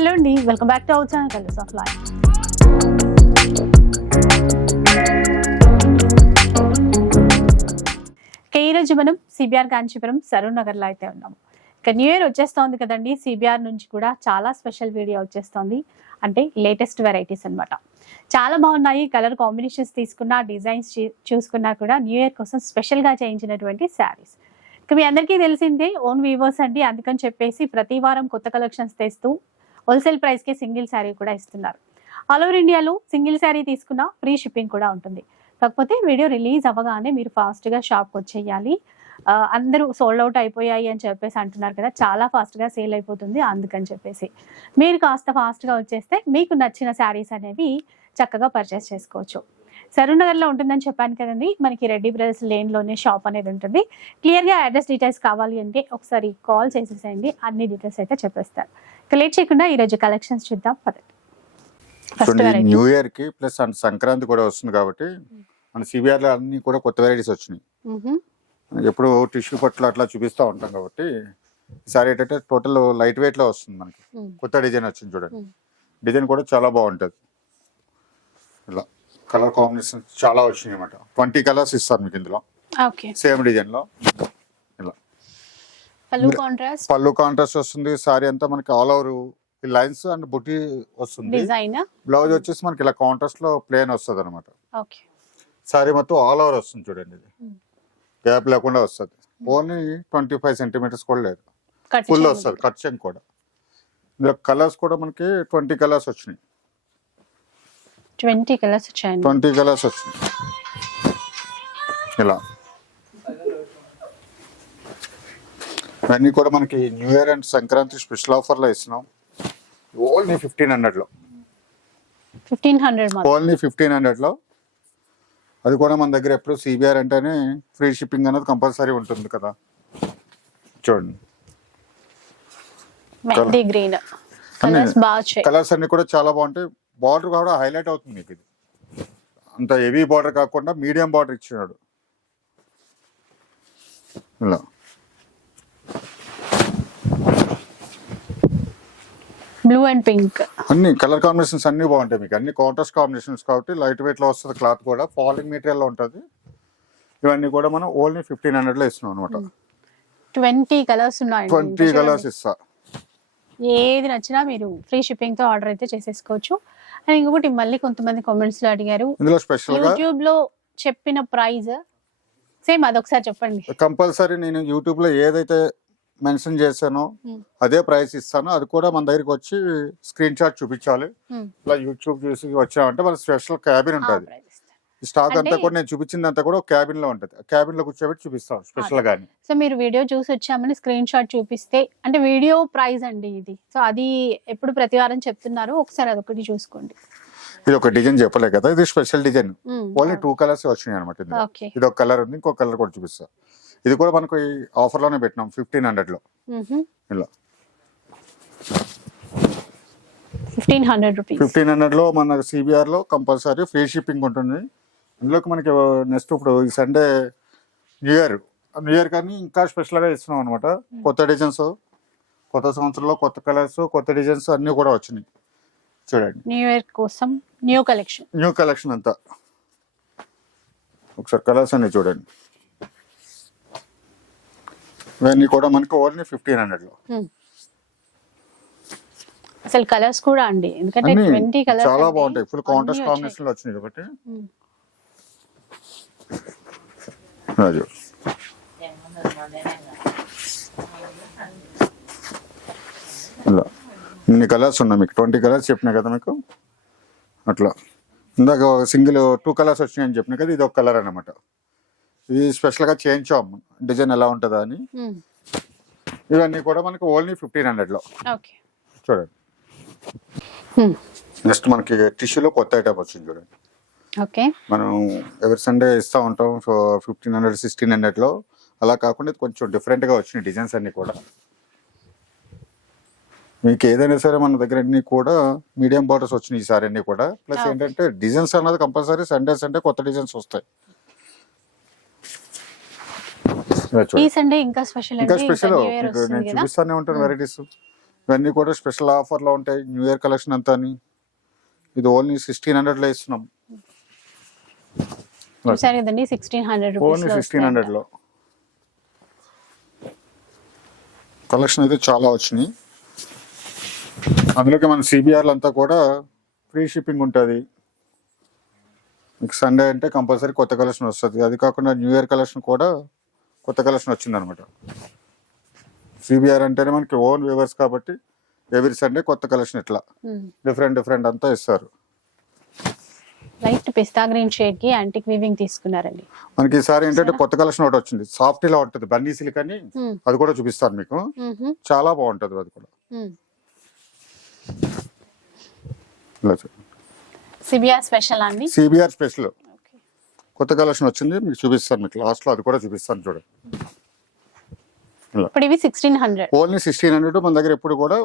Hello అండి, welcome back to our channel colours of life. ఈరోజు మనం సిబిఆర్ కాంచీపురం సరూర్ నగర్లో అయితే ఉన్నాము. ఇక న్యూ ఇయర్ వచ్చేస్తోంది కదండి. సిబిఆర్ నుంచి కూడా చాలా స్పెషల్ వీడియో వచ్చేస్తోంది, అంటే లేటెస్ట్ వెరైటీస్ అన్నమాట. చాలా బాగున్నాయి. కలర్ కాంబినేషన్స్ తీసుకున్నా, డిజైన్స్ చూసుకున్నా కూడా న్యూ ఇయర్ కోసం స్పెషల్గా చేయించినటువంటి శారీస్. ఇక మీ అందరికీ తెలిసిందే, ఓన్ వీవర్స్ అండి. అందుకని చెప్పేసి ప్రతి వారం కొత్త కలెక్షన్స్ తెస్తూ హోల్సేల్ ప్రైస్కి సింగిల్ శారీ కూడా ఇస్తున్నారు. ఆల్ ఓవర్ ఇండియాలో సింగిల్ శారీ తీసుకున్నా ఫ్రీ షిప్పింగ్ కూడా ఉంటుంది. కాకపోతే వీడియో రిలీజ్ అవ్వగానే మీరు ఫాస్ట్గా షాప్కి వచ్చేయాలి. అందరూ సోల్డ్ అవుట్ అయిపోయాయి అని చెప్పేసి అంటున్నారు కదా, చాలా ఫాస్ట్గా సేల్ అయిపోతుంది. అందుకని చెప్పేసి మీరు కాస్త ఫాస్ట్గా వచ్చేస్తే మీకు నచ్చిన శారీస్ అనేవి చక్కగా పర్చేస్ చేసుకోవచ్చు. సరూర్ నగర్లో ఉంటుందని చెప్పాను కదండి. మనకి రెడ్డి బ్రదర్స్ లేన్లోనే షాప్ అనేది ఉంటుంది. క్లియర్గా అడ్రస్ డీటెయిల్స్ కావాలి అంటే ఒకసారి కాల్ చేసేసేయండి, అన్ని డీటెయిల్స్ అయితే చెప్పేస్తారు. లేట్ చేయకుండా ఈరోజు కలెక్షన్స్ చూద్దాం పదండి. న్యూ ఇయర్ కి ప్లస్ సంక్రాంతి కూడా వస్తుంది కాబట్టి మన సిబిఆర్ లో అన్ని కూడా కొత్త వెరైటీస్ వచ్చినాయి. ఎప్పుడు టిష్యూ పట్లు అట్లా చూపిస్తూ ఉంటాం కాబట్టి ఈసారి ఏంటంటే టోటల్ లైట్ వెయిట్ లో వస్తుంది. మనకి కొత్త డిజైన్ వచ్చింది చూడండి. డిజైన్ కూడా చాలా బాగుంటుంది. ఇలా కలర్ కాంబినేషన్ చాలా వచ్చినాయి అనమాట. 20 కలర్స్ ఇస్తారు మీకు ఇందులో, సేమ్ డిజైన్ లో. ఇలా పళ్ళు కాంట్రాస్ట్ వస్తుంది. సారీ అంతా మనకి ఆల్ ఓవర్ లైన్స్ అండ్ బుట్టి వస్తుంది. బ్లౌజ్ వచ్చేసి మనకి ఇలా కాంట్రాస్ట్ లో ప్లేన్ వస్తుంది అనమాట. సారీ మొత్తం ఆల్ ఓవర్ వస్తుంది చూడండి. ఇది గ్యాప్ లేకుండా వస్తుంది. ఓన్లీ 25 సెంటీమీటర్స్ కూడా లేదు, ఫుల్ వస్తుంది. కట్ చెంగ్ కూడా. ఇందులో కలర్స్ కూడా మనకి 20 కలర్స్ వచ్చినాయి. 20 కలర్స్ వచ్చినాయి. ఇలా ఇవన్నీ కూడా మనకి new year and Sankranti special offer లో ఇస్తున్నాం. ఓన్లీ 1500 లో. ఓన్లీ 1500 లో. అది కూడా మన దగ్గర ఎప్పుడు సిబిఆర్ అంటేనే ఫ్రీ షిప్పింగ్ అనేది కంపల్సరీ ఉంటుంది కదా. చూడండి కలర్స్ అన్ని కూడా చాలా బాగుంటాయి. బార్డర్ కూడా హైలైట్ అవుతుంది మీకు. ఇది అంత హెవీ బార్డర్ కాకుండా మీడియం బార్డర్ ఇచ్చినాడు. ఇలా బ్లూ అండ్ పింక్ అన్ని కలర్ కాంబినేషన్స్ అన్ని బాగుంటాయి మీకు. అన్ని కాంట్రాస్ట్ కాంబినేషన్స్ కాబట్టి లైట్ వెయిట్ లో వస్తుంది. క్లాత్ కూడా ఫాలింగ్ మెటీరియల్ లో ఉంటుంది. ఇవన్నీ కూడా మనం ఓన్లీ 1500 లో ఇస్తున్నాం అనమాట. 20 కలర్స్ ఉన్నాయి. 20 కలర్స్ ఇస్తా. ఏది నచ్చినా మీరు ఫ్రీ షిప్పింగ్ తో ఆర్డర్ అయితే చేసేసుకోవచ్చు. అండ్ ఇంకొకటి మళ్ళీ కొంతమంది కామెంట్స్ లో అడిగారు, ఇందులో స్పెషల్ గా యూట్యూబ్ లో చెప్పిన ప్రైస్ సేమ్ అదొకసారి చెప్పండి. కంపల్సరీ నేను యూట్యూబ్ లో ఏదైతే మెన్షన్ చేశానో అదే ప్రైస్ ఇస్తాను. అది కూడా మన దగ్గరికి వచ్చి స్క్రీన్ షాట్ చూపించాలి. ఇలా యూట్యూబ్ చూసి వచ్చామంటే మన స్పెషల్ క్యాబిన్ ఉంటుంది. స్టాక్ అంతా కూడా నేను చూపించిందంతా కూడా క్యాబిన్ లో ఉంటుంది. క్యాబిన్ లో కూర్చోబెట్టి చూపిస్తాను స్పెషల్ గా. సో మీరు వీడియో చూసి వచ్చామని స్క్రీన్ షాట్ చూపిస్తే, అంటే వీడియో ప్రైస్ అండి ఇది. సో అది ఎప్పుడు ప్రతి వారం చెప్తున్నారు, ఒకసారి అదొకటి చూసుకోండి. ఇది ఒక డిజైన్ చెప్పలే కదా, ఇది స్పెషల్ డిజైన్. ఓన్లీ 2 కలర్స్ వచ్చినాయి అనమాట. ఇది ఒక కలర్ ఉంది, ఇంకో కలర్ కూడా చూపిస్తా. ఇది కూడా మనకు ఆఫర్ లోనే పెట్టినాం 1500 లో. ఇలా 1500 లో మన సిబిఆర్ లో కంపల్సరీ ఫ్రీ షిప్పింగ్ ఉంటుంది. ఇందులోకి మనకి నెక్స్ట్ ఇప్పుడు ఈ సండే న్యూ ఇయర్ కానీ ఇంకా స్పెషల్ గా ఇస్తున్నాం అనమాట. కొత్త డిజైన్స్, కొత్త సంవత్సరంలో కొత్త కలర్స్, కొత్త డిజైన్స్ అన్ని కూడా వచ్చినాయి చూడండి. న్యూ ఇయర్ కోసం న్యూ కలెక్షన్ అంతా. ఒకసారి కలర్స్ అన్ని చూడండి. ఇవన్నీ కూడా మనకి ఓన్లీ 1500 లో. అసలు కలర్స్ కూడా అండి, ఎందుకంటే 20 కలర్స్ చాలా బాగుంటాయి. ఫుల్ కాంట్రాస్ట్ కాంబినేషన్ లో వచ్చినాయి ఒకటి. రాజు ఇలా ఇన్ని కలర్స్ ఉన్నాయి మీకు. 20 కలర్స్ చెప్పినా కదా మీకు. అట్లా ఇందాక సింగిల్ 2 కలర్స్ వచ్చినాయి అని చెప్పినా కదా, ఇది ఒక కలర్ అనమాట. ఇది స్పెషల్ గా చేయించాం డిజైన్ ఎలా ఉంటుందా అని. ఇవన్నీ కూడా మనకి ఓన్లీ 1500 లో. చూడండి నెక్స్ట్ మనకి టిష్యూలో కొత్త ఐటమ్ వచ్చింది చూడండి. మనం ఎవరి సండే ఇస్తా ఉంటాం 1500 1600 లో. అలా కాకుండా కొంచెం డిఫరెంట్ గా వచ్చినాయి డిజైన్స్ అన్ని కూడా. మీకు ఏదైనా సరే మన దగ్గర అన్ని కూడా మీడియం బార్డర్స్ వచ్చినాయి ఈసారి అన్ని కూడా. ప్లస్ ఏంటంటే డిజైన్స్ అన్నది కంపల్సరీ సండే కొత్త డిజైన్స్ వస్తాయి. ఈ సండే ఇంకా స్పెషల్ నేను చూపిస్తానే ఉంటాను వెరైటీస్. ఇవన్నీ కూడా స్పెషల్ ఆఫర్లో ఉంటాయి. న్యూ ఇయర్ కలెక్షన్ అంతా అని. ఇది ఓన్లీ 1600లో ఇస్తున్నాం. చూసారు కదండి 1600 ఓన్లీ 1600లో కలెక్షన్ అయితే చాలా వచ్చినాయి. అందులోకి మన సిబిఆర్లు అంతా కూడా ఫ్రీ షిప్పింగ్ ఉంటుంది. మీకు సండే అంటే కంపల్సరీ కొత్త కలెక్షన్ వస్తుంది. అది కాకుండా న్యూ ఇయర్ కలెక్షన్ కూడా కొత్త కలెక్షన్ వచ్చిందనమాట. సిబిఆర్ అంటేనే మనకి ఓన్ వ్యూవర్స్ కాబట్టి ఎవ్రీ సండే కొత్త కలెక్షన్ ఇట్లా డిఫరెంట్ అంతా ఇస్తారు. లైట్ పిస్తా గ్రీన్ షేడ్ కి యాంటిక్ వీవింగ్ తీసుకున్నారండి. మనకి ఈసారి ఏంటంటే కొత్త కలెక్షన్ ఒకటి వచ్చింది. సాఫ్ట్ ఇలా ఉంటుంది, బన్నీ సిల్క్ అని. అది కూడా చూపిస్తాను మీకు. చాలా బాగుంటుంది అది కూడా. సిబిఆర్ స్పెషల్ అండి. సిబిఆర్ స్పెషల్ కొత్త కలెక్షన్ వచ్చింది, మీకు చూపిస్తాను. మీకు లాస్ట్ లో అది కూడా చూపిస్తాను చూడండి. ఇప్పుడు ఇవి 1600. ఓన్లీ 1600. మన దగ్గర ఎప్పుడు కూడా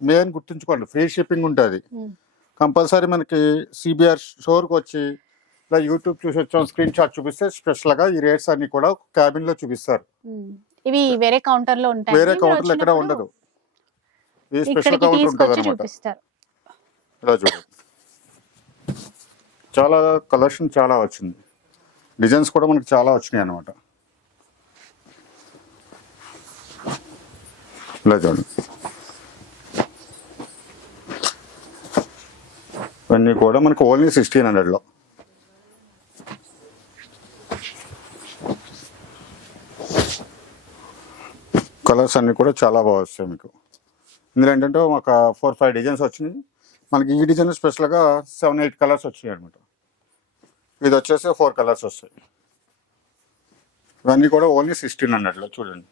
మెయిన్ గుర్తుంచుకోండి, ఫ్రీ షిప్పింగ్ ఉంటుంది. కంపల్సరీ మనకి సిబిఆర్ స్టోర్కి వచ్చి ఇలా యూట్యూబ్ చూసి వచ్చాం స్క్రీన్ షాట్ చూపిస్తే స్పెషల్గా ఈ రేట్స్ అన్ని కూడా క్యాబిన్ లో చూపిస్తారు. ఇవి వేరే కౌంటర్ లో ఉంటాయి, వేరే కౌంటర్లో ఎక్కడ ఉండదు. ఈ స్పెషల్ కౌంటర్ ఉంటుంది అనమాట. ఇలా చూడండి, చాలా కలెక్షన్ చాలా వచ్చింది. డిజైన్స్ కూడా మనకి చాలా వచ్చినాయి అనమాట. ఇలా చూడండి, ఇవన్నీ కూడా మనకి ఓన్లీ 1600లో. కలర్స్ అన్నీ కూడా చాలా బాగా వస్తాయి మీకు. ఇందులో ఏంటంటే ఒక 4-5 డిజైన్స్ వచ్చినాయి మనకి. ఈ డిజైన్ స్పెషల్గా 7-8 కలర్స్ వచ్చినాయి అనమాట. ఇది వచ్చేసి 4 కలర్స్ వస్తాయి. ఇవన్నీ కూడా ఓన్లీ 1600లో. చూడండి,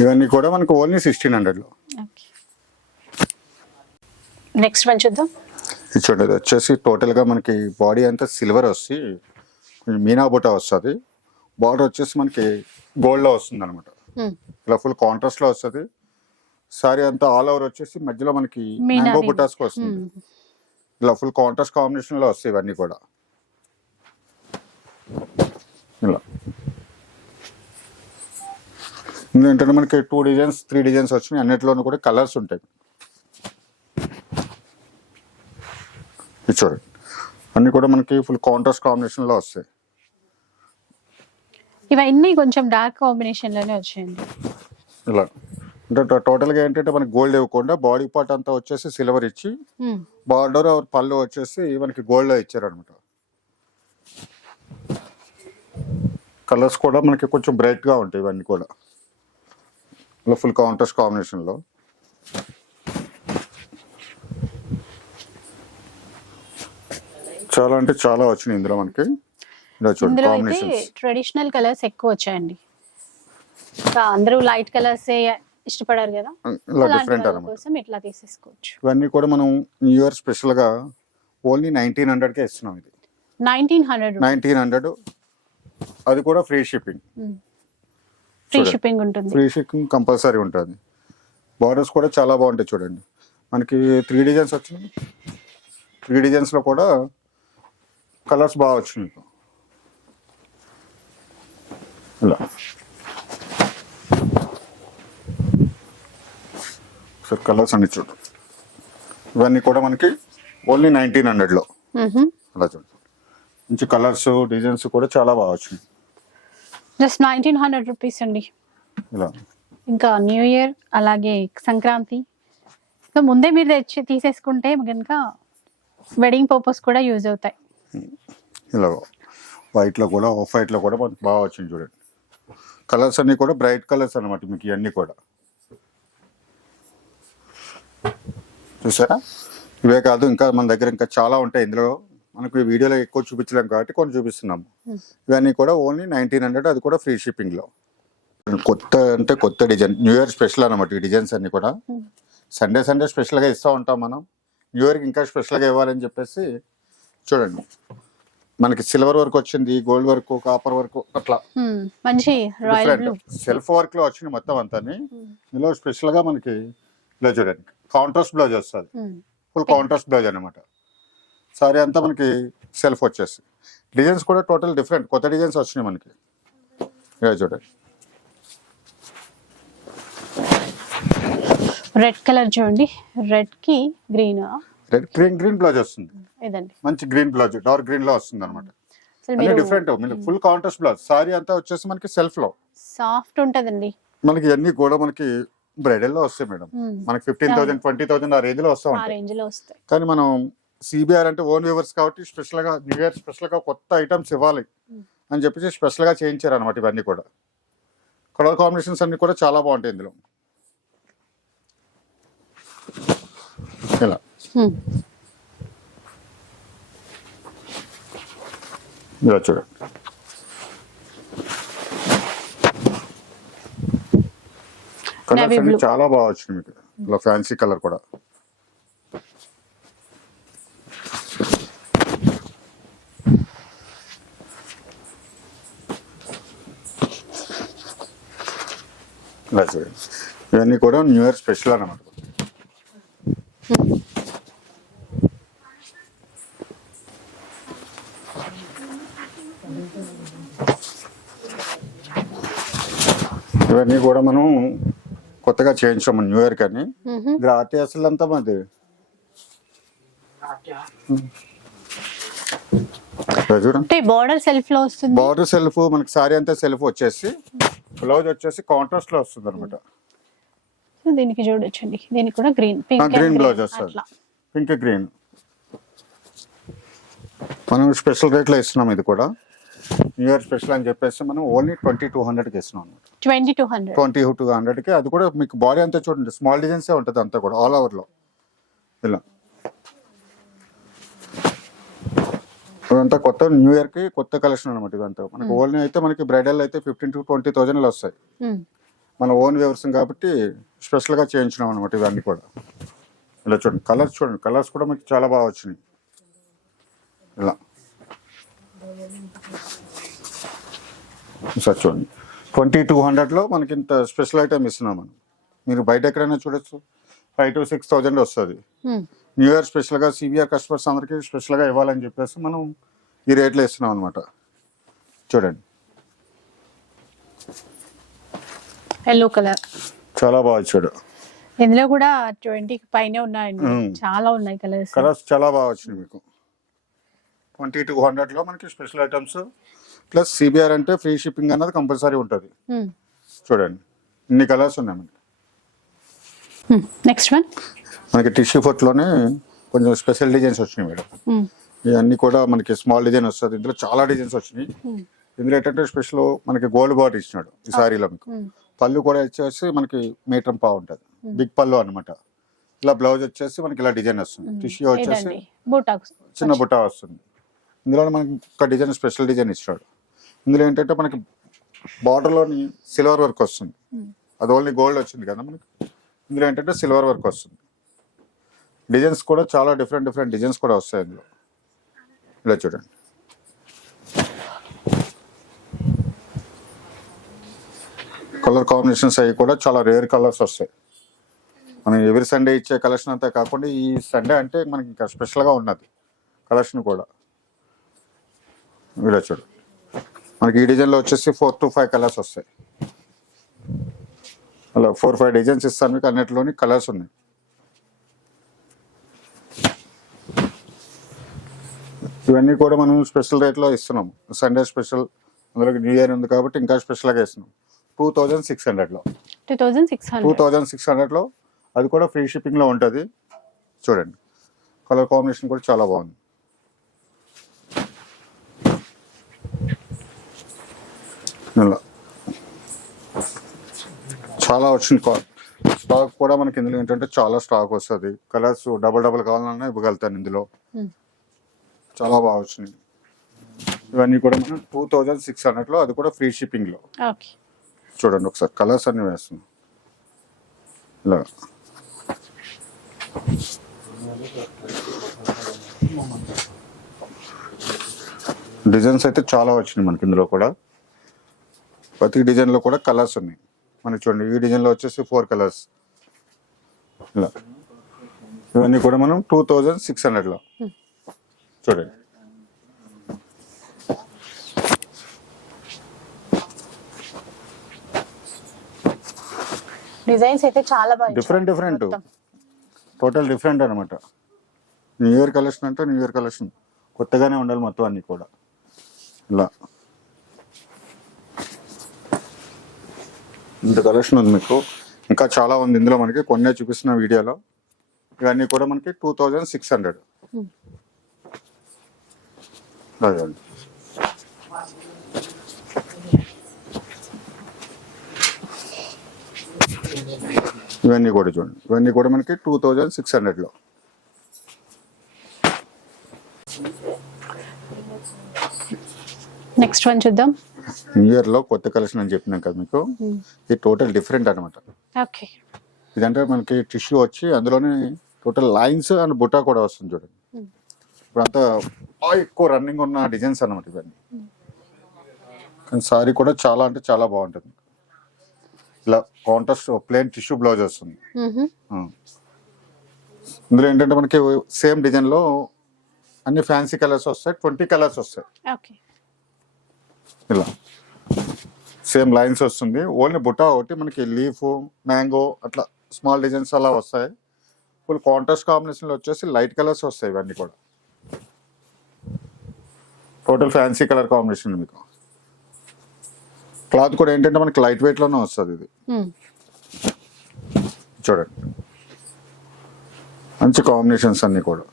ఇవన్నీ కూడా మనకు ఓన్లీ 1600లో. నెక్స్ట్ వన్ చూద్దాం. ఇది చూడండి, ఇది వచ్చేసి టోటల్గా మనకి బాడీ అంతా సిల్వర్ వస్తుంది, మీనా బుట్ట వస్తుంది. బార్డర్ వచ్చేసి మనకి గోల్డ్లో వస్తుంది అనమాట. ఇలా ఫుల్ కాంట్రాస్ట్లో వస్తుంది. సారీ అంతా ఆల్ ఓవర్ వచ్చేసి మధ్యలో మనకి మ్యాంగో బుట్టాస్కి వస్తుంది. ఇలా ఫుల్ కాంట్రాస్ట్ కాంబినేషన్లో వస్తాయి ఇవన్నీ కూడా. ఇలా ఇందులో ఏంటంటే మనకి 2 డిజైన్స్ 3 డిజైన్స్ వచ్చినాయి. అన్నిటిలోనూ కూడా కలర్స్ ఉంటాయి. ఇది చూడండి, అన్ని కూడా మనకి ఫుల్ కాంట్రాస్ట్ కాంబినేషన్లో వస్తాయి. ఇవన్నీ కొంచెం డార్క్ కాంబినేషన్ లోనే వచ్చాయండి. ఇలా అంటే టోటల్గా ఏంటంటే మనకి గోల్డ్ ఇవ్వకుండా బాడీ పార్ట్ అంతా వచ్చేసి సిల్వర్ ఇచ్చి బార్డర్ పళ్ళు వచ్చేసి మనకి గోల్డ్లో ఇచ్చారు అనమాట. కలర్స్ కూడా మనకి కొంచెం బ్రైట్గా ఉంటాయి ఇవన్నీ కూడా. ఇలా ఫుల్ కాంట్రాస్ట్ కాంబినేషన్లో. చాలా అంటే చాలా వచ్చినాయి ఇందులో మనకి. ఇలా చూడండి, కాంబినేషన్స్ ట్రెడిషనల్ కలర్స్ ఎక్కువ వచ్చాయండి. అందరూ లైట్ కలర్స్ ఇష్టపడారు కదా, ఇలా డిఫరెంట్ అనమాట. కోసం ఇట్లా తీసేసుకోవచ్చు. ఇవన్నీ కూడా మనం న్యూ ఇయర్ స్పెషల్గా ఓన్లీ 1900కే ఇస్తున్నాం. ఇది 1900. అది కూడా ఫ్రీ షిప్పింగ్. ఫ్రీ షిప్పింగ్ ఉంటుంది. ఫ్రీ షిప్పింగ్ కంపల్సరీ ఉంటుంది. బార్డర్స్ కూడా చాలా బాగుంటాయి. చూడండి, మనకి 3 డిజైన్స్ వచ్చినాయి. 3 డిజైన్స్లో కూడా కలర్స్ బాగా వచ్చినాయి. ఇలా సార్ కలర్స్ అన్ని చూడండి, ఇవన్నీ కూడా మనకి ఓన్లీ 1900లో. అలా చూడండి, మంచి కలర్స్ డిజైన్స్ కూడా చాలా బాగా వచ్చినాయి. జస్ట్ 1900 రూపీస్ అండి. ఇలా ఇంకా న్యూ ఇయర్ అలాగే సంక్రాంతి సో ముందే మీరు తెచ్చి తీసేసుకుంటే కనుక వెడ్డింగ్ పర్పస్ కూడా యూజ్ అవుతాయి. ఇలా వైట్లో కూడా ఆఫ్ వైట్లో కూడా మనకి బాగా వచ్చింది. చూడండి, కలర్స్ అన్నీ కూడా బ్రైట్ కలర్స్ అనమాట మీకు. ఇవన్నీ కూడా చూసారా. ఇవే కాదు, ఇంకా మన దగ్గర ఇంకా చాలా ఉంటాయి. ఇందులో మనకు ఈ వీడియోలో ఎక్కువ చూపించలేం కాబట్టి కొన్ని చూపిస్తున్నాము. ఇవన్నీ కూడా ఓన్లీ 1900, అది కూడా ఫ్రీ షిప్పింగ్లో. కొత్త అంటే కొత్త డిజైన్, న్యూ ఇయర్ స్పెషల్ అనమాట. ఈ డిజైన్స్ అన్ని కూడా సండే స్పెషల్గా ఇస్తూ ఉంటాం మనం. న్యూ ఇయర్కి ఇంకా స్పెషల్గా ఇవ్వాలని చెప్పేసి చూడండి, మనకి సిల్వర్ వర్క్ వచ్చింది, గోల్డ్ వర్క్, కాపర్ వర్క్, అట్లా మంచి సెల్ఫ్ వర్క్ లో వచ్చింది మొత్తం అంతా. ఇందులో స్పెషల్ గా మనకి ఇలా చూడండి, కాంట్రాస్ట్ బ్లౌజ్ వస్తుంది. ఫుల్ కాంట్రాస్ట్ బ్లౌజ్ అనమాట. సారీ అంతా మనకి సెల్ఫ్ వచ్చేసి డిజైన్స్ కూడా టోటల్ డిఫరెంట్ కొత్త డిజైన్స్ వచ్చినాయి మనకి. ఇలా చూడండి, రెడ్ కలర్ చూడండి, రెడ్ కి గ్రీన్. రెడ్ గ్రీన్ బ్లౌజ్ వస్తుంది, ఇదండి మంచి గ్రీన్ బ్లౌజ్, డార్క్ గ్రీన్ లో వస్తుంది అనమాట. అసలు మీరు different full contrast blouse. Sorry అంతా వచ్చేసి మనకి సెల్ఫ్ లో సాఫ్ట్ ఉంటదండి. మనకి ఇవన్నీ కూడా మనకి బ్రైడల్ లో వస్తాయి మేడం. మనకి 15,000 20,000 ఆ రేంజ్ లో వస్తా ఆ ఉంటాయి. రేంజ్ లో వస్తాయి. కానీ మనం సిబిఆర్ అంటే ఓన్ వ్యూవర్స్ కాబట్టి స్పెషల్ గా న్యూ ఇయర్ స్పెషల్ గా కొత్త ఐటమ్స్ ఇవ్వాలి అని చెప్పేసి స్పెషల్ గా చేయించారు అనమాట. ఇవన్నీ కూడా కలర్ కాంబినేషన్స్ అన్ని కూడా చాలా బాగుంటాయి ఇందులో. ఇలా ఇలా చూడండి, కలర్స్ అన్ని చాలా బాగా వచ్చింది మీకు. ఇలా ఫ్యాన్సీ కలర్ కూడా. ఇలా చూడండి, ఇవన్నీ కూడా న్యూ ఇయర్ స్పెషల్ అన్నమాట. ఇవన్నీ కూడా మనం కొత్తగా చేయించాము న్యూ ఇయర్ కానీ. ఇది ఆర్టీ అసలు అంతా మాది. చూడండి బార్డర్ సెల్ఫ్ లో వస్తుంది. బార్డర్ సెల్ఫ్ మనకి సారీ అంతా సెల్ఫ్ వచ్చేసి బ్లౌజ్ వచ్చేసి కాంట్రాస్ట్ లో వస్తుంది అనమాట. దీనికి చూడొచ్చండి, దీనికి కూడా గ్రీన్ గ్రీన్ బ్లౌజ్ వస్తుంది, పింక్ గ్రీన్. మనం స్పెషల్ రేట్ లో ఇస్తున్నాం. ఇది కూడా న్యూ ఇయర్ స్పెషల్ అని చెప్పేసి మనం ఓన్లీ 2200కి ఇస్తున్నాం అనమాట. 2200కి. అది కూడా మీకు బాడీ అంతా చూడండి, స్మాల్ డిజైన్స్ ఉంటుంది అంతా కూడా ఆల్ ఓవర్ లో. ఇలా ఇదంతా కొత్త న్యూ ఇయర్ కి కొత్త కలెక్షన్ అనమాట. ఇదంతా మనకి ఓన్లీ అయితే మనకి బ్రైడల్ అయితే 15,000 to 20,000 వస్తాయి. మన ఓన్ వ్యూవర్స్ కాబట్టి స్పెషల్ గా చేయించినాం అనమాట ఇవన్నీ కూడా. ఇలా చూడండి, కలర్స్ చూడండి, కలర్స్ కూడా మీకు చాలా బాగా వచ్చినాయి. ఇలా సార్ చూడండి, 2200లో మనకి ఇంత స్పెషల్ ఐటమ్ ఇస్తున్నాం మనం. మీరు బయట ఎక్కడైనా చూడొచ్చు 5,000 to 6,000 వస్తుంది. న్యూ ఇయర్ స్పెషల్ గా సివిఆర్ కస్టమర్స్ అందరికి స్పెషల్ గా ఇవ్వాలని చెప్పేసి మనం ఈ రేట్లో ఇస్తున్నాం అనమాట. చూడండి, ఎల్లో కలర్ చాలా బాగా చూడు. ఇందులో కూడా 20 పైనే ఉన్నాయండి, చాలా ఉన్నాయి కలర్స్. కలర్స్ చాలా బాగా వచ్చినాయి మీకు. 2200లో మనకి స్పెషల్ ఐటమ్స్ ప్లస్ సిబిఆర్ అంటే ఫ్రీ షిప్పింగ్ అన్నది కంపల్సరీ ఉంటుంది. చూడండి, ఇన్ని కలర్స్ ఉన్నాయి మనకి. నెక్స్ట్ వన్ మనకి టిష్యూ ఫోట్లోనే కొంచెం స్పెషల్ డిజైన్స్ వచ్చినాయి మేడం. ఇవన్నీ కూడా మనకి స్మాల్ డిజైన్ వస్తుంది. ఇందులో చాలా డిజైన్స్ వచ్చినాయి. ఇందులో ఏంటంటే స్పెషల్ మనకి గోల్డ్ బాట్ ఇచ్చినాడు ఈ సారీలో. మీకు పళ్ళు కూడా వచ్చేసి మనకి 1.5 మీటర్ ఉంటుంది, బిగ్ పళ్ళు అనమాట. ఇలా బ్లౌజ్ వచ్చేసి మనకి ఇలా డిజైన్ వస్తుంది. టిష్యూ వచ్చేసి చిన్న బుట్ట వస్తుంది. ఇందులో మనకి ఒక డిజైన్ స్పెషల్ డిజైన్ ఇచ్చాడు. ఇందులో ఏంటంటే మనకి బార్డర్లోని సిల్వర్ వర్క్ వస్తుంది. అది ఓన్లీ గోల్డ్ వచ్చింది కదా మనకి. ఇందులో ఏంటంటే సిల్వర్ వర్క్ వస్తుంది. డిజైన్స్ కూడా చాలా డిఫరెంట్ డిజైన్స్ కూడా వస్తాయి ఇందులో. ఇలా చూడండి, కలర్ కాంబినేషన్స్ అవి కూడా చాలా రేర్ కలర్స్ వస్తాయి. మనం ఎవ్రీ సండే ఇచ్చే కలెక్షన్ అంతా కాకుండా ఈ సండే అంటే మనకి ఇంకా స్పెషల్గా ఉన్నది కలెక్షన్ కూడా. ఇలా చూడు, మనకి ఈ డిజైన్లో వచ్చేసి 4 to 5 కలర్స్ వస్తాయి. అలా 4-5 డిజైన్స్ ఇస్తాను మీకు. అన్నిటిలోని కలర్స్ ఉన్నాయి. ఇవన్నీ కూడా మనం స్పెషల్ రేట్లో ఇస్తున్నాం. సండే స్పెషల్, అందులో న్యూ ఇయర్ ఉంది కాబట్టి ఇంకా స్పెషల్గా ఇస్తున్నాం. 2600లో 2600లో అది కూడా ఫ్రీ షిప్పింగ్లో ఉంటుంది. చూడండి, కలర్ కాంబినేషన్ కూడా చాలా బాగుంది. ఇలా చాలా వచ్చింది. స్టాక్ కూడా మనకి ఇందులో ఏంటంటే చాలా స్టాక్ వస్తుంది. కలర్స్ డబల్ కావాలన్నా ఇవ్వగలుగుతాను ఇందులో. చాలా బాగా వచ్చినాయి. ఇవన్నీ కూడా మనం 2600లో, అది కూడా ఫ్రీ షిప్పింగ్లో. చూడండి ఒకసారి కలర్స్ అన్ని వేస్తున్నాం. ఇలా డిజైన్స్ అయితే చాలా వచ్చినాయి మనకి ఇందులో కూడా. ప్రతి డిజైన్లో కూడా కలర్స్ ఉన్నాయి మనకి. చూడండి, ఈ డిజైన్లో వచ్చేసి 4 కలర్స్. ఇలా ఇవన్నీ కూడా మనం 2600లో. చూడండి. డిజైన్స్ అయితే చాలా బాగా డిఫరెంట్ టోటల్ డిఫరెంట్ అనమాట. న్యూ ఇయర్ కలెక్షన్ అంటే న్యూ ఇయర్ కలెక్షన్ కొత్తగానే ఉండాలి మొత్తం అన్ని కూడా. ఇలా ఇంత కలెక్షన్ ఉంది మీకు, ఇంకా చాలా ఉంది ఇందులో. మనకి కొన్నే చూపిస్తున్న వీడియోలో. ఇవన్నీ కూడా మనకి 2600. అదండి. ఇవన్నీ కూడా చూడండి, ఇవన్నీ కూడా మనకి 2600లో. నెక్స్ట్ వన్ చూద్దాం. న్యూ ఇయర్ లో కొత్త కలెక్షన్ అని చెప్పినాం కదా మీకు. ఇది టోటల్ డిఫరెంట్ అనమాట. ఓకే. ఇదంటే మనకి టిష్యూ వచ్చి అందులోనే టోటల్ లైన్స్ అండ్ బుట్టా కూడా వస్తుంది చూడండి. ఇప్పుడు అంతా ఎక్కువ రన్నింగ్ ఉన్న డిజైన్స్ అనమాట ఇవన్నీ. కానీ సారీ కూడా చాలా అంటే చాలా బాగుంటుంది. ఇలా కాంట్రాస్ట్ ప్లెయిన్ టిష్యూ బ్లౌజ్ వస్తుంది. ఇందులో ఏంటంటే మనకి సేమ్ డిజైన్ లో అన్ని ఫ్యాన్సీ కలర్స్ వస్తాయి, 20 కలర్స్ వస్తాయి. ఇలా సేమ్ లైన్స్ వస్తుంది. ఓన్లీ బుట్టా ఒకటి మనకి లీఫ్, మ్యాంగో అట్లా స్మాల్ డిజైన్స్ అలా వస్తాయి. ఫుల్ కాంట్రాస్ట్ కాంబినేషన్ లో వచ్చేసి లైట్ కలర్స్ వస్తాయి. ఇవన్నీ కూడా టోటల్ ఫ్యాన్సీ కలర్ కాంబినేషన్. మీకు క్లాత్ కూడా ఏంటంటే మనకి లైట్ వెయిట్ లోనే వస్తుంది. ఇది చూడండి, మంచి కాంబినేషన్స్ అన్ని కూడా.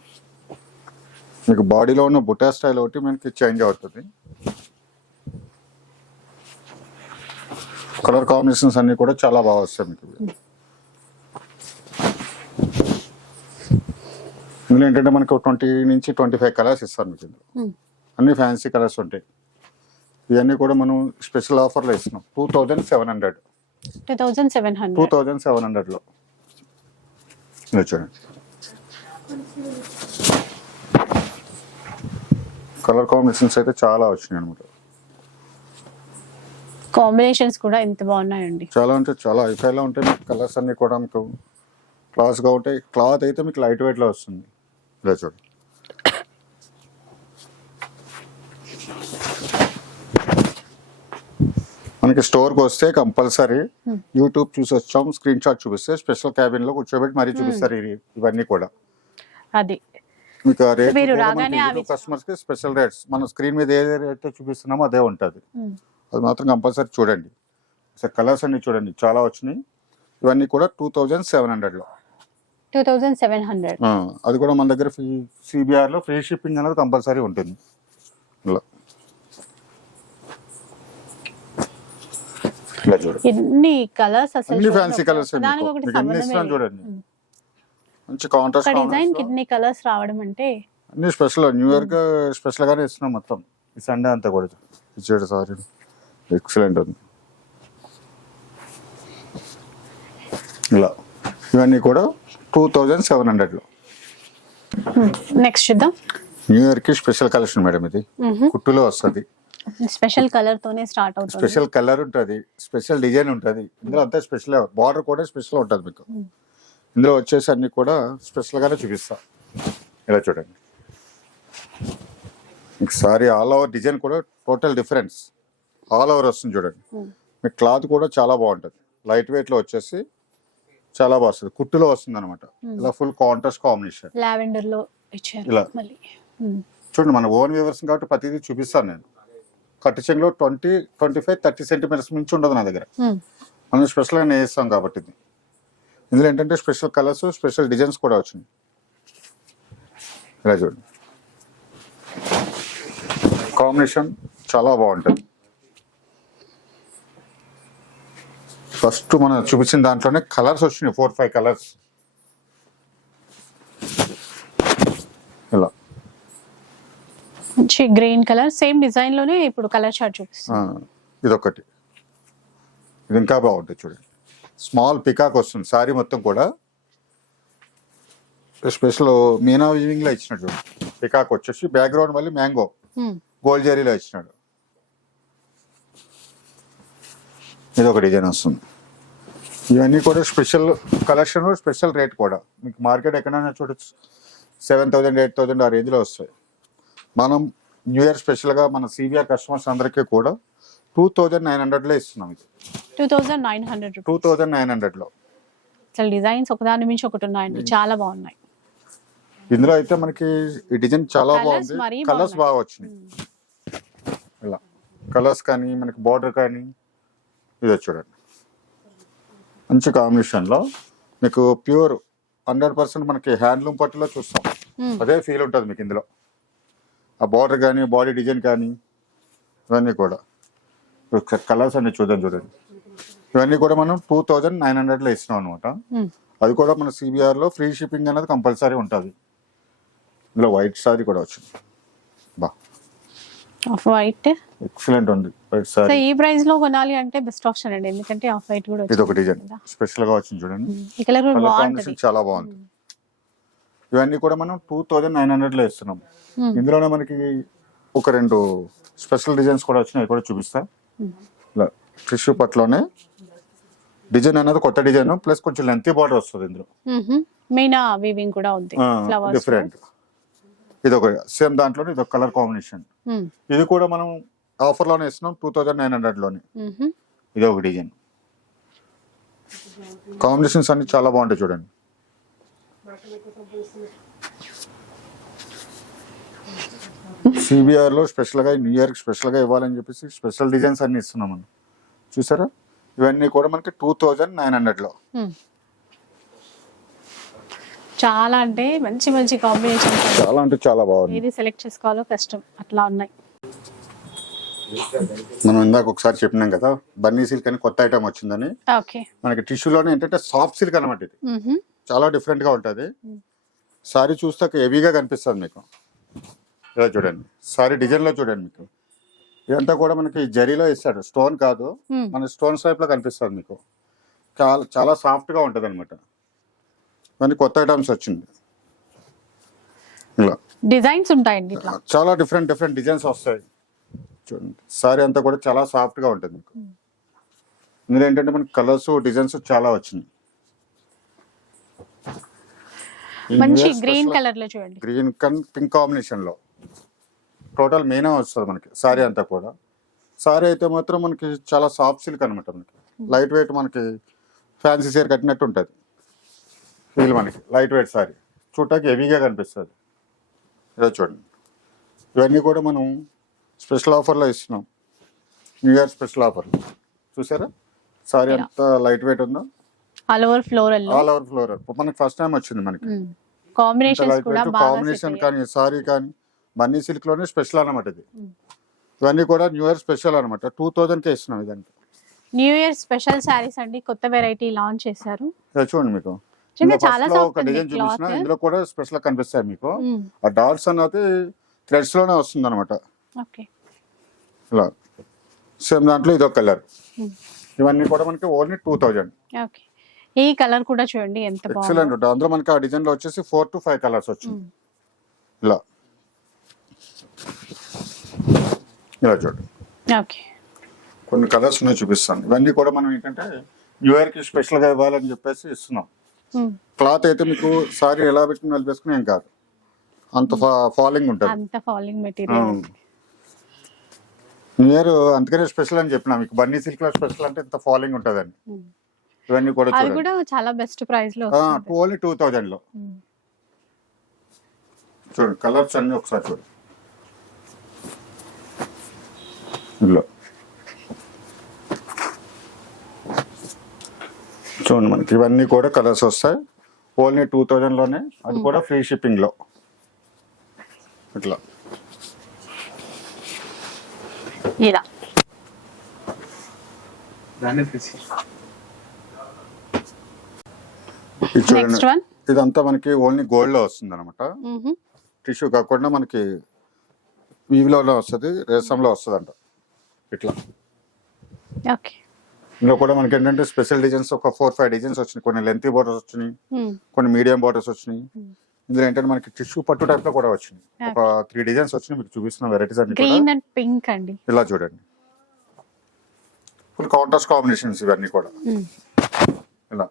మీకు బాడీలో ఉన్న బుట్టా స్టైల్ ఒకటి మనకి చేంజ్ అవుతుంది. కలర్ కాంబినేషన్స్ అన్ని కూడా చాలా బాగా వస్తాయి మీకు. ఇందులో ఏంటంటే మనకు 20 నుంచి 25 కలర్స్ ఇస్తారు మీకు. ఇందులో అన్ని ఫ్యాన్సీ కలర్స్ ఉంటాయి. ఇవన్నీ కూడా మనం స్పెషల్ ఆఫర్లో ఇస్తున్నాం. 2700. 2700లో చూడండి. కలర్ కాంబినేషన్స్ అయితే చాలా వచ్చినాయి అనమాట. కాంబినేషన్స్ కూడా ఎంత బాగున్నాయండి. చాలా అంటే చాలా హైఫైలో ఉంటాయి మీకు. కలర్స్ అన్ని కూడా మీకు క్లాస్గా ఉంటాయి. క్లాత్ అయితే మీకు లైట్ వెయిట్లో వస్తుంది. ఇలా చూడండి. మనకి స్టోర్కి వస్తే కంపల్సరీ యూట్యూబ్ చూసి వచ్చాం, స్క్రీన్ షాట్ చూపిస్తే స్పెషల్ క్యాబిన్ లో కూర్చోబెట్టి మరీ చూపిస్తారు ఇవన్నీ కూడా. అది మీకు రేట్ కస్టమర్స్ కి స్పెషల్ రేట్స్ మన స్క్రీన్ మీద ఏ రేట్ చూపిస్తున్నామో అదే ఉంటుంది. అది మాత్రం కంపల్సరీ చూడండి. సార్ కలర్స్ అన్ని చూడండి, చాలా వచ్చినాయి. ఇవన్నీ కూడా 2700లో. 2700. అది కూడా మన దగ్గర CBR లో ఫ్రీ షిప్పింగ్ అనేది కంపల్సరీ ఉంటుంది. ఇలా చూడండి, ఎన్ని కలర్స్ అసలు. అన్ని ఫ్యాన్సీ కలర్స్ చూడండి. మంచి కాంట్రాస్ట్ డిజైన్ కి ఇన్ని కలర్స్ రావడం అంటే అన్ని స్పెషల్. న్యూ ఇయర్ కి స్పెషల్ గానే ఇస్తున్నాం మొత్తం. ఈ సండే అంతా కూడా ఇచ్చేడు సారీ ఎక్సలెంట్ ఉంది. ఇలా ఇవన్నీ కూడా 2700లో. నెక్స్ట్ చూద్దాం. న్యూ ఇయర్ కి స్పెషల్ కలెక్షన్ మేడం. ఇది కుట్టులో వస్తుంది. స్పెషల్ కలర్ తోనే స్టార్ట్ అవుతుంది. స్పెషల్ కలర్ ఉంటుంది, స్పెషల్ డిజైన్ ఉంటుంది. ఇందులో అంతా స్పెషల్. బార్డర్ కూడా స్పెషల్ ఉంటుంది మీకు. ఇందులో వచ్చేసి అన్ని కూడా స్పెషల్ గానే చూపిస్తా. ఇలా చూడండి. మీకు సారీ ఆల్ ఓవర్ డిజైన్ కూడా టోటల్ డిఫరెన్స్ ఆల్ ఓవర్ వస్తుంది చూడండి. మీకు క్లాత్ కూడా చాలా బాగుంటుంది. లైట్ వెయిట్ లో వచ్చేసి చాలా బాగా వస్తుంది. కుట్టులో వస్తుంది అనమాట. ఇలా ఫుల్ కాంట్రాస్ట్ కాంబినేషన్ లావెండర్ లో ఇచ్చారు. ఇలా మళ్ళీ చూడండి, మన ఓన్ వ్యూవర్స్ కాబట్టి ప్రతిదీ చూపిస్తాను నేను. కట్ చెంగులో 20, 25, 30 సెంటీమీటర్స్ మించి ఉండదు నా దగ్గర. మనం స్పెషల్ గా వేస్తాం కాబట్టి. ఇందులో ఏంటంటే స్పెషల్ కలర్స్, స్పెషల్ డిజైన్స్ కూడా వచ్చినాయి. ఇలా చూడండి, కాంబినేషన్ చాలా బాగుంటుంది. ఫస్ట్ మనం చూపించిన దాంట్లోనే కలర్స్ వచ్చినాయి, 4-5 కలర్స్. ఇలా మంచి గ్రీన్ కలర్ సేమ్ డిజైన్ లోనే ఇప్పుడు కలర్ చార్ట్ చూపిస్తాను. ఇదొకటి, ఇది ఇంకా బాగుంటుంది చూడండి. స్మాల్ పికాక్ వస్తుంది సారీ మొత్తం కూడా. స్పెషల్ మీనా వీవింగ్ లో ఇచ్చినట్టు పికాక్ వచ్చేసి బ్యాక్గ్రౌండ్ మళ్ళీ మ్యాంగో గోల్డ్ జరీలో ఇచ్చినాడు. ఇది ఒక డిజైన్ వస్తుంది. ఇవన్నీ కూడా స్పెషల్ కలెక్షన్, స్పెషల్ రేట్ కూడా. మీకు మార్కెట్ ఎక్కడైనా చూడొచ్చు 7000, 8000 ఆ రేంజ్లో వస్తాయి. మనం న్యూ ఇయర్ స్పెషల్గా మన సివిఆర్ కస్టమర్స్ అందరికీ కూడా 2900లో ఇస్తున్నాం. ఇది 2900 రూపీస్. 2900లో. అసలు డిజైన్స్ ఒకదాని మించి ఒకటి ఉన్నాయండి, చాలా బాగున్నాయి. ఇందులో అయితే మనకి ఈ డిజైన్ చాలా Colours బాగుంది, మరీ కలర్స్ బాగా వచ్చినాయి. ఇలా కలర్స్ కానీ మనకి బార్డర్ కానీ ఇది చూడండి మంచి కాంబినేషన్లో మీకు ప్యూర్ 100% మనకి హ్యాండ్లూమ్ పట్టులో చూస్తాం. అదే ఫీల్ ఉంటుంది మీకు ఇందులో. ఆ బార్డర్ కానీ బాడీ డిజైన్ కానీ ఇవన్నీ కూడా కలర్స్ అన్ని చూడండి. ఇవన్నీ కూడా మనం 2900లో ఇస్తున్నాం అనమాట. అది కూడా మన సిబిఆర్లో ఫ్రీ షిప్పింగ్ అనేది కంపల్సరీ ఉంటుంది. ఇందులో వైట్ సారీ కూడా వచ్చింది, బా ఆఫ్ వైట్ ఎక్సలెంట్ ఉంది వైట్ సారీ. సో ఈ ప్రైస్ లో కొనాలి అంటే బెస్ట్ ఆప్షన్ అండి, ఎందుకంటే ఆఫ్ వైట్ కూడా ఇది ఒక డిజైన్ స్పెషల్ గా వచ్చింది చూడండి. ఈ కలర్ కలర్ బాగుంటది, కాంబినేషన్ చాలా బాగుంది. ఇవన్నీ కూడా మనం 2900లో ఇస్తున్నాం. ఇందులోనే మనకి ఒక 2 స్పెషల్ డిజైన్స్ కూడా వచ్చినాయి, కూడా చూపిస్తా. ఇలా టిష్యూ పట్లోనే డిజైన్ అనేది కొత్త డిజైన్ ప్లస్ కొంచెం లెంతీ బార్డర్ వస్తుంది ఇందులో. మీనా వీవింగ్ కూడా ఉంది, ఫ్లవర్స్ డిఫరెంట్. ఇది ఒక సేమ్ దాంట్లోనే ఇది ఒక కలర్ కాంబినేషన్. ఇది కూడా మనం ఆఫర్ లోనే ఇస్తున్నాం 2900లోనే. ఇది ఒక డిజైన్. కాంబినేషన్స్ అన్ని చాలా బాగుంటాయి చూడండి. సిబిఆర్ లో స్పెషల్ గా న్యూ ఇయర్ స్పెషల్ గా ఇవ్వాలని చెప్పేసి స్పెషల్ డిజైన్స్ అన్ని ఇస్తున్నాం మనం. చూసారా, ఇవన్నీ కూడా మనకి 2900లో. చాలా అంటే మంచి మంచి కాంబినేషన్, చాలా అంటే చాలా బాగుంది. ఏది సెలెక్ట్ చేసుకోవాలో కష్టం, అట్లా ఉన్నాయి. మనం ఇందాక ఒకసారి చెప్పినాం కదా బన్నీ సిల్క్ అని కొత్త ఐటమ్ వచ్చిందని. ఓకే, మనకి టిష్యూలోనే ఏంటంటే సాఫ్ట్ సిల్క్ అనమాట. ఇది చాలా డిఫరెంట్ గా ఉంటది. సారీ చూస్తే హెవీగా కనిపిస్తుంది మీకు. ఇలా చూడండి, సారీ డిజైన్ లో చూడండి మీకు. ఇదంతా కూడా మనకి జరీలో ఇస్తాడు, స్టోన్ కాదు, మన స్టోన్ టైప్ లో కనిపిస్తుంది మీకు. చాలా చాలా సాఫ్ట్ గా ఉంటది అనమాట. ఇవన్నీ కొత్త ఐటమ్స్ వచ్చింది. ఇలా డిజైన్స్ ఉంటాయండి, ఇట్లా చాలా డిఫరెంట్ డిఫరెంట్ డిజైన్స్ వస్తాయి చూడండి. సారీ అంతా కూడా చాలా సాఫ్ట్ గా ఉంటుంది మీకు. ఇందులో ఏంటంటే మనకి కలర్స్ డిజైన్స్ చాలా వచ్చినాయి. మంచి గ్రీన్ కలర్ లో చూడండి, గ్రీన్ కన్ పింక్ కాంబినేషన్ లో టోటల్ మెయిన్ వస్తుంది మనకి. సారీ అంతా కూడా సారీ అయితే మాత్రం మనకి చాలా సాఫ్ట్ సిల్క్ అనమాట. మనకి లైట్ వెయిట్, మనకి ఫ్యాన్సీ చీర కట్టినట్టు ఉంటుంది ఫీల్. మనకి లైట్ వెయిట్ సారీ చూడటానికి హెవీగా కనిపిస్తుంది. ఇలా చూడండి, ఇవన్నీ కూడా మనం స్పెషల్ ఆఫర్లో ఇస్తున్నాం, న్యూ ఇయర్ స్పెషల్ ఆఫర్. చూసారా సారీ అంతా లైట్ వెయిట్ ఉందో, all over floral, all over floral. మనకి ఫస్ట్ టైం వచ్చింది మనకి కాంబినేషన్స్ కూడా బాగా కాంబినేషన్ కానీ సారీ కానీ బన్నీ సిల్క్ లోనే స్పెషల్ అనమాట. ఇది ఇవన్నీ కూడా న్యూ ఇయర్ స్పెషల్ అనమాట. 2000కే ఇస్తున్నాం ఇదానికి. న్యూ ఇయర్ స్పెషల్ సారీస్ అండి, కొత్త వెరైటీ లాంచ్ చేశారు. చూడండి మీకు చాలా ఒక డిజైన్ చూపించిన ఇందులో కూడా స్పెషల్ కనిపిస్తాయి మీకు. ఆ డాట్స్ అన్నది థ్రెడ్స్ లోనే వస్తుంది అనమాట. ఇలా సేమ్ దాంట్లో ఇది ఒక కలర్. ఇవన్నీ కూడా మనకి ఓన్లీ 2000. ఓకే, ఈ కలర్ కూడా చూడండి ఎంత బాగుంది, ఎక్సలెంట్ ఉంటుంది. అందులో మనకి ఆ డిజైన్ లో వచ్చేసి 4 to 5 కలర్స్ వచ్చింది. ఇలా ఇలా చూడండి, ఓకే కొన్ని కలర్స్ ఉన్నాయి చూపిస్తాను. ఇవన్నీ కూడా మనం ఏంటంటే న్యూ ఇయర్ కి స్పెషల్ గా ఇవ్వాలని చెప్పేసి ఇస్తున్నాం. క్లాత్ అయితే మీకు సారీ ఎలా పెట్టుకుని నిలిపేసుకుని ఏం కాదు, అంత ఫాలింగ్ ఉంటుంది, అంత ఫాలింగ్ మెటీరియల్. న్యూ ఇయర్ అందుకనే స్పెషల్ అని చెప్పినా మీకు. బన్నీ సిల్క్ లో స్పెషల్ అంటే ఇంత ఫాలింగ్ ఉంటుందని. ఇవన్నీ కూడా అది కూడా చాలా బెస్ట్ ప్రైస్ లో ఓన్లీ 2000లో. చూడండి కలర్స్ అన్ని ఒకసారి చూడండి. చూడండి మనకి ఇవన్నీ కూడా కలర్స్ వస్తాయి ఓన్లీ 2000లోనే. అది కూడా ఫ్రీ షిప్పింగ్ లో. ఇట్లా ఇలా చూడండి, ఇదంతా మనకి ఓన్లీ గోల్డ్ లో వస్తుంది అనమాట. టిష్యూ కాకుండా మనకి వీవిలో వస్తుంది, రేసంలో వస్తుంది అంట. ఇట్లా ఇందులో కూడా మనకి ఏంటంటే స్పెషల్ డిజైన్స్ ఒక 4-5 డిజైన్స్ వచ్చినాయి. కొన్ని లెంతీ బోర్డర్స్ వచ్చినాయి, కొన్ని మీడియం బోర్డర్స్ వచ్చినాయి. ఇందులో ఏంటంటే మనకి టిష్యూ పట్టు టైప్ లో కూడా వచ్చినాయి. ఒక 3 డిజైన్స్ వచ్చినాయి మీకు చూపిస్తున్న వెరైటీస్ అన్ని. గ్రీన్ అండ్ పింక్ అండి. ఇలా చూడండి, ఫుల్ కాంట్రాస్ట్ కాంబినేషన్స్ ఇవన్నీ కూడా. ఇలా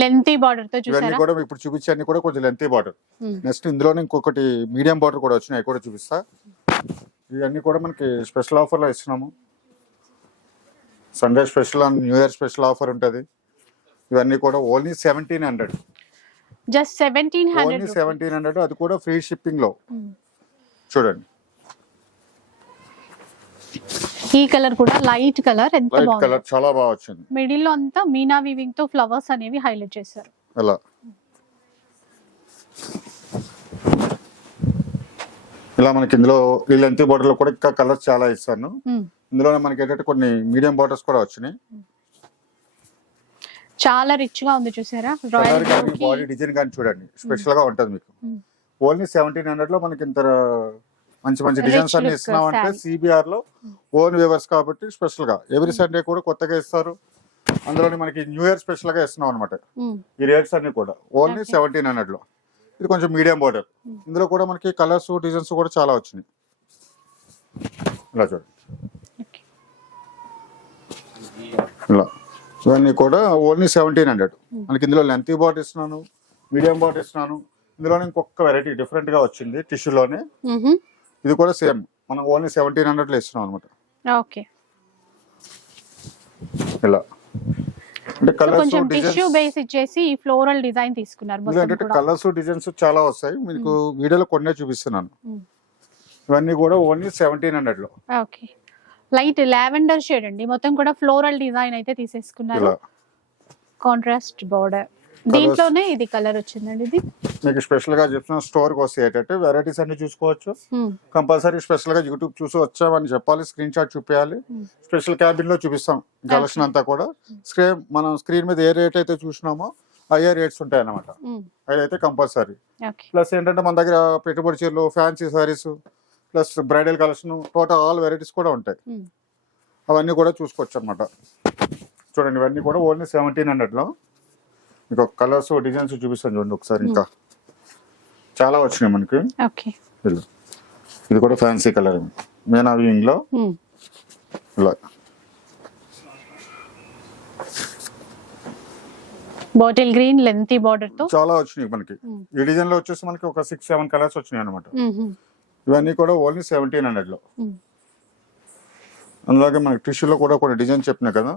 లెంతీ బార్డర్ తో ఇవన్నీ చూసారా? కూడా ఇప్పుడు చూపించే కూడా కొంచెం లెంతీ బార్డర్. Hmm. నెక్స్ట్ ఇందులోనే ఇంకొకటి మీడియం బార్డర్ కూడా వచ్చినాయి, అవి కూడా చూపిస్తా. ఇవన్నీ కూడా మనకి స్పెషల్ ఆఫర్లో ఇస్తున్నాము. Sunday special and new year special offer ఉంటుంది. ఇవన్నీ కూడా ఓన్లీ 1700, జస్ట్ 1700. ఓన్లీ 1700, అది కూడా ఫ్రీ షిప్పింగ్ లో. చూడండి ఈ కలర్ కూడా లైట్ కలర్, ఎంత లైట్ బాగుంది. కలర్ చాలా బాగా వచ్చింది. మిడిల్ లో అంతా మీనా వీవింగ్ తో ఫ్లవర్స్ అనేవి హైలైట్ చేశారు. ఇలా ఇలా మనకి ఇందులో ఈ లెంత్ బార్డర్ లో కూడా ఇంకా కలర్స్ చాలా ఇస్తాను. Hmm. ఇందులోనే మనకి ఏంటంటే కొన్ని మీడియం బార్డర్స్ కూడా వచ్చినాయి. చాలా రిచ్ గా ఉంది చూసారా? కలర్ రాయల్ కానీ బాడీ డిజైన్ కానీ చూడండి, స్పెషల్ గా ఉంటుంది మీకు. ఓన్లీ 1700 లో మనకి ఇంత మంచి మంచి డిజైన్స్ అన్ని ఇస్తున్నాం. అంటే సిబిఆర్ లో ఓన్ వేవర్స్ కాబట్టి స్పెషల్ గా ఎవ్రీ సండే కూడా కొత్తగా ఇస్తారు. అందులోని మనకి న్యూ ఇయర్ స్పెషల్ గా ఇస్తున్నాం అనమాట. ఈ రేట్స్ అన్ని కూడా ఓన్లీ 1700 లో. ఇది కొంచెం మీడియం బార్డర్. ఇందులో కూడా మనకి కలర్స్ డిజైన్స్ కూడా చాలా వచ్చినాయి. ఇలా చూడండి, ఇలా ఇవన్నీ కూడా ఓన్లీ 1700. మనకి ఇందులో లెంతీ బార్డర్ ఇస్తున్నాను, మీడియం బార్డర్ ఇస్తున్నాను. ఇందులోనే ఇంకొక వెరైటీ డిఫరెంట్ గా వచ్చింది టిష్యూలోనే. ఇది కూడా సేమ్ మనం ఓన్లీ 1700 లో ఇస్తున్నాం అనమాట. ఓకే, ఇలా అంటే కలర్స్ కొంచెం టిష్యూ డిజైన్స్, బేస్ ఇచ్చేసి ఫ్లోరల్ డిజైన్ తీసుకున్నారు మొత్తం ఏంటంటే కూడా. కలర్స్ డిజైన్స్ చాలా వస్తాయి మీకు. వీడియోలో కొన్నే చూపిస్తున్నాను. ఇవన్నీ కూడా ఓన్లీ 1700 లో. ఓకే, లైట్ లావెండర్ షేడ్ అండి, మొత్తం కూడా ఫ్లోరల్ డిజైన్ అయితే తీసేసుకున్నారు. ఇలా కాంట్రాస్ట్ బోర్డర్, దీంట్లోనే ఇది కలర్ వచ్చిందండి. ఇది మీకు స్పెషల్ గా చెప్తున్న స్టోర్ కి వస్తే ఏంటంటే వెరైటీస్ అన్ని చూసుకోవచ్చు. కంపల్సరీ స్పెషల్ గా యూట్యూబ్ చూసి వచ్చామని చెప్పాలి, స్క్రీన్ షాట్ చూపించాలి. స్పెషల్ క్యాబిన్ లో చూపిస్తాం కలెక్షన్ అంతా కూడా. మనం స్క్రీన్ మీద ఏ రేట్ అయితే చూసినామో అయ్యే రేట్స్ ఉంటాయి అన్నమాట. అదైతే కంపల్సరీ. ప్లస్ ఏంటంటే మన దగ్గర పెట్టుబడి చీరలు, fancy saris, plus bridal collection, total all varieties కూడా ఉంటాయి. అవన్నీ కూడా చూసుకోవచ్చు అనమాట. చూడండి ఇవన్నీ కూడా ఓన్లీ 1700 లో. మీకు కలర్స్ డిజైన్స్ చూపిస్తాను చూడండి ఒకసారి. ఇంకా చాలా వచ్చినాయి మనకి. ఇది కూడా ఫ్యాన్సీ కలర్ మీనా వీవింగ్ లో. ఇలా బాటిల్ గ్రీన్ లెంతీ బార్డర్ తో చాలా వచ్చినాయి మనకి. ఈ డిజైన్ లో వచ్చేసి మనకి ఒక 6-7 కలర్స్ వచ్చినాయి అనమాట. ఇవన్నీ కూడా ఓన్లీ 1700 లో. అందులోకి మనకి టిష్యూలో కూడా కొన్ని డిజైన్ చెప్పినా కదా,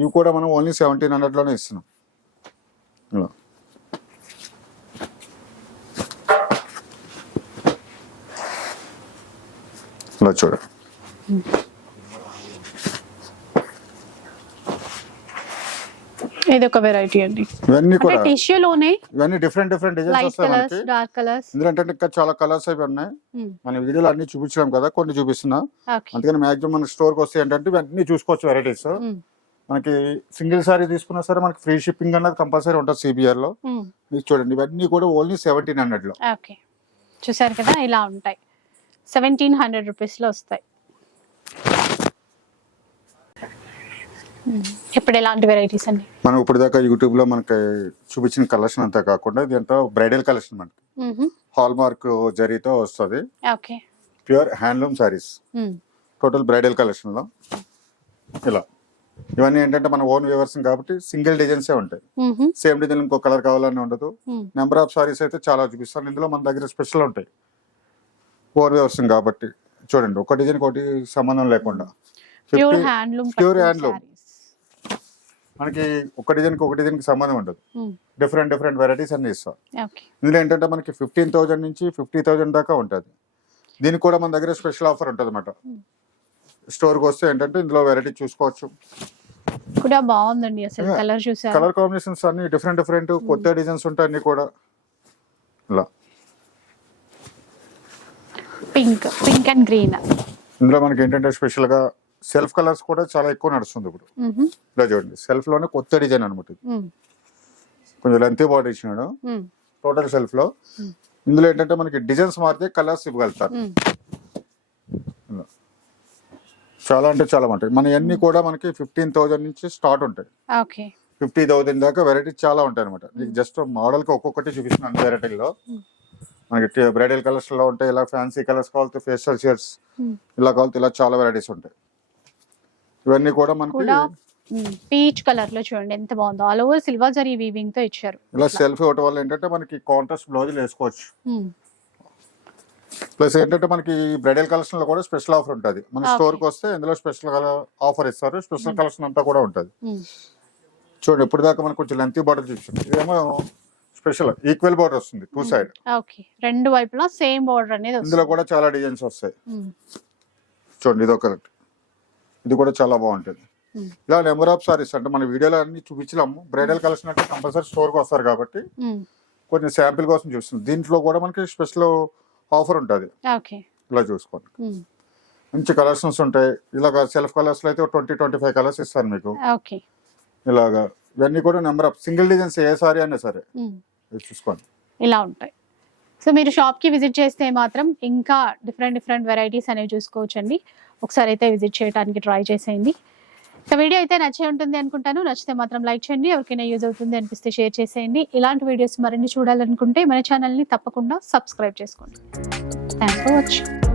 ఇవి కూడా మనం ఓన్లీ 1700 లోనే ఇస్తున్నాం. ఇలా ఇలా చూడ. ఇది ఒక వెరైటీ అండి. ఇవన్నీ కూడా టిష్యూలోనే ఇవన్నీ డిఫరెంట్ డిజైన్స్ లైట్ వస్తాయి కలర్స్, మనకి. Dark colours. ఎందుకంటే ఇంకా చాలా కలర్స్ అవి ఉన్నాయి. మన వీడియోలో అన్ని చూపించడం కదా, కొన్ని చూపిస్తున్నా. అందుకని మాక్సిమం మన స్టోర్ కి వస్తే ఏంటంటే ఇవన్నీ చూసుకోవచ్చు వెరైటీస్. మనకి సింగిల్ సారీ తీసుకున్నా సరే మనకి ఫ్రీ షిప్పింగ్ అన్నది కంపల్సరీ ఉంటుంది సిబిఆర్ లో. మీకు చూడండి ఇవన్నీ కూడా ఓన్లీ 1700 లో. ఓకే, చూసారు కదా, ఇలా ఉంటాయి. 1700 రూపీస్ లో వస్తాయి. ఇప్పుడు ఎలాంటి వెరైటీస్ అండి? మనం ఇప్పుడు దాకా యూట్యూబ్ లో మనకి చూపించిన కలెక్షన్ అంతా కాకుండా దీంట్లో బ్రైడల్ కలెక్షన్ మనకి హాల్ మార్క్ జరీతో వస్తుంది. Okay, pure handloom saris, total bridal collection లో. ఇలా ఇవన్నీ ఏంటంటే మన ఓన్ వ్యూవర్స్ కాబట్టి సింగిల్ డిజైన్సే ఉంటాయి. సేమ్ డిజైన్ ఇంకో కలర్ కావాలని ఉండదు. నెంబర్ ఆఫ్ సారీస్ అయితే చాలా చూపిస్తాను. ఇందులో మన దగ్గర స్పెషల్ ఉంటాయి ఓన్ వ్యూవర్స్ కాబట్టి. చూడండి ఒక డిజైన్ ఒకటి సంబంధం లేకుండా ప్యూర్ హ్యాండ్లూమ్ మనకి ఒక డిజైన్ కి ఒక డిజైన్ కి సంబంధం ఉండదు. డిఫరెంట్ వెరైటీస్ అన్ని ఇస్తాం. ఇందులో ఏంటంటే మనకి 15,000 నుంచి 50,000 దాకా ఉంటుంది. దీనికి కూడా మన దగ్గర స్పెషల్ ఆఫర్ ఉంటుంది అన్నమాట. స్టోర్ కి వస్తే ఏంటంటే ఇందులో వెరైటీ చూసుకోవచ్చు. కూడా బాగుందండి అసలు కలర్ చూసారా? కలర్ కాంబినేషన్స్ అన్ని డిఫరెంట్ కొత్త డిజైన్స్ ఉంటాయి అన్ని కూడా. ఇలా పింక్ అండ్ గ్రీన్. ఇందులో మనకి ఏంటంటే స్పెషల్ గా సెల్ఫ్ కలర్స్ కూడా చాలా ఎక్కువ నడుస్తుంది ఇప్పుడు. ఇలా చూడండి సెల్ఫ్ లోనే కొత్త డిజైన్ అనమాట. కొంచెం లెంతీ బార్డర్ ఇచ్చినాడు టోటల్ సెల్ఫ్ లో. ఇందులో ఏంటంటే మనకి డిజైన్స్ మారితే కలర్స్ ఇవ్వగలుగుతారు. చాలా అంటే చాలా ఉంటాయి. మన అన్ని కూడా మనకి 15,000 నుంచి స్టార్ట్ ఉంటాయి. 50,000 దాకా వెరైటీ చాలా ఉంటాయి అనమాట. మీకు జస్ట్ మోడల్ కి ఒక్కొక్కటి చూపిస్తున్నాను అన్ని వెరైటీలో. మనకి బ్రైడల్ కలర్స్ లో ఉంటాయి, ఇలా ఫ్యాన్సీ కలర్స్ కావాలి, ఫేషియల్ షేడ్స్ ఇలా కావాలి, ఇలా చాలా వెరైటీస్ ఉంటాయి. ఇవన్నీ కూడా మనకి పీచ్ కలర్ లో చూడండి ఎంత బాగుందో, all over silver zari weaving తో ఇచ్చారు. ఇలా సెల్ఫ్ ఇవ్వటం వల్ల ఏంటంటే మనకి కాంట్రాస్ట్ బ్లౌజులు వేసుకోవచ్చు. ప్లస్ ఏంటంటే మనకి బ్రైడల్ కలెక్షన్ లో కూడా స్పెషల్ ఆఫర్ ఉంటుంది. మన స్టోర్ కి వస్తే ఇందులో స్పెషల్ ఆఫర్ ఇస్తారు. స్పెషల్ కలెక్షన్ అంతా కూడా ఉంటుంది. చూడండి ఇప్పుడు దాకా మనకు కొంచెం లెంతీ బార్డర్ చూపించింది, ఇదేమో స్పెషల్ ఈక్వల్ బార్డర్ వస్తుంది 2 సైడ్. ఓకే, రెండు వైపులా సేమ్ బార్డర్ అనేది వస్తుంది. ఇందులో కూడా చాలా డిజైన్స్ వస్తాయి. చూడండి ఇది ఒక, ఇది కూడా చాలా బాగుంటుంది. ఇలా నెంబర్ ఆఫ్ సారీస్ అంటే మన వీడియోలో అన్ని చూపించలేము. బ్రైడల్ కలెక్షన్ అంటే కంపల్సరీ స్టోర్ కి వస్తారు కాబట్టి కొంచెం శాంపిల్ కోసం చూస్తుంది. దీంట్లో కూడా మనకి స్పెషల్ ఆఫర్ ఉంటుంది. ఇలా చూసుకోండి, మంచి కలెక్షన్స్ ఉంటాయి. ఇలాగ సెల్ఫ్ కలర్స్ లో అయితే 20-25 కలర్స్ ఇస్తాను మీకు. ఇలాగా ఇవన్నీ కూడా number of single designs A sorry అయినా సరే చూసుకోండి ఇలా ఉంటాయి. సో మీరు షాప్ కి విజిట్ చేస్తే మాత్రం ఇంకా డిఫరెంట్ వెరైటీస్ అనేవి చూసుకోవచ్చండి. ఒకసారి అయితే విజిట్ చేయడానికి ట్రై చేసేయండి. సో వీడియో అయితే నచ్చే ఉంటుంది అనుకుంటాను. నచ్చితే మాత్రం లైక్ చేయండి. ఎవరికైనా యూజ్ అవుతుంది అనిపిస్తే షేర్ చేసేయండి. ఇలాంటి వీడియోస్ మరిన్ని చూడాలనుకుంటే మన ఛానల్ని తప్పకుండా సబ్స్క్రైబ్ చేసుకోండి. Thanks for watching.